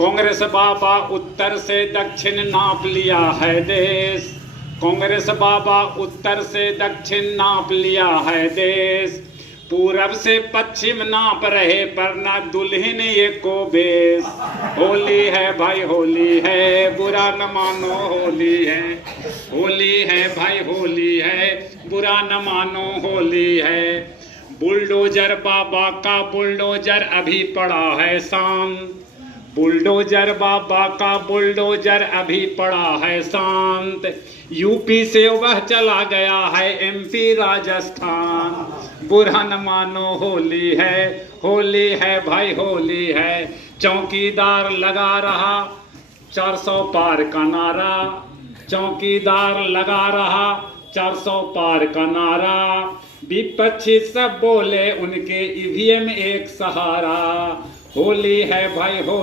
कांग्रेस बाबा उत्तर से दक्षिण नाप लिया है देश। कांग्रेस बाबा उत्तर से दक्षिण नाप लिया है देश। पूरब से पश्चिम नाप रहे पर ना दुल्हन ये को बेस। होली है भाई होली है, बुरा न मानो होली है। होली है भाई होली है, बुरा न मानो होली है। बुलडोजर बाबा का बुलडोजर अभी पड़ा है शांत। बुलडोजर बाबा का बुलडोजर अभी पड़ा है शांत। यूपी से वह चला गया है एमपी राजस्थान। बुरा न मानो होली है भाई होली है। चौकीदार लगा रहा 400 पार का नारा। चौकीदार लगा रहा 400 पार का नारा। विपक्षी सब बोले उनके ईवीएम एक सहारा। होली है भाई होली।